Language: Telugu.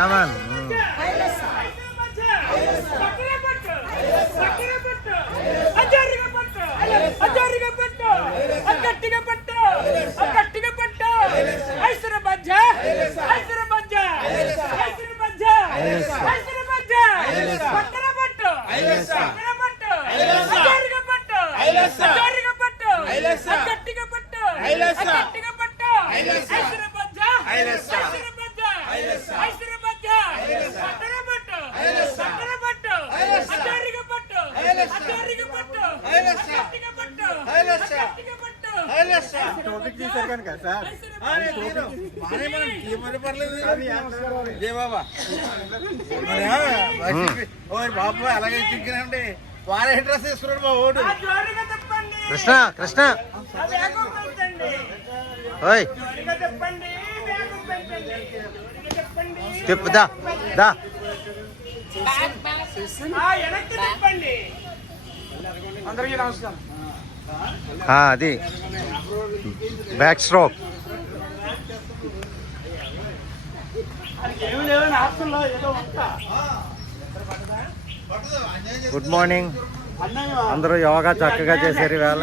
కమాన్. బాబు అలాగే చిక్కినండి వారే డ్రెస్ వేసుకున్నాడు మా ఓటు. కృష్ణ కృష్ణ ఓయ్ చెప్పు దా దా. అది బ్యాక్ స్ట్రోక్. Good morning. అందరూ యోగా చక్కగా చేశారు ఇవాళ.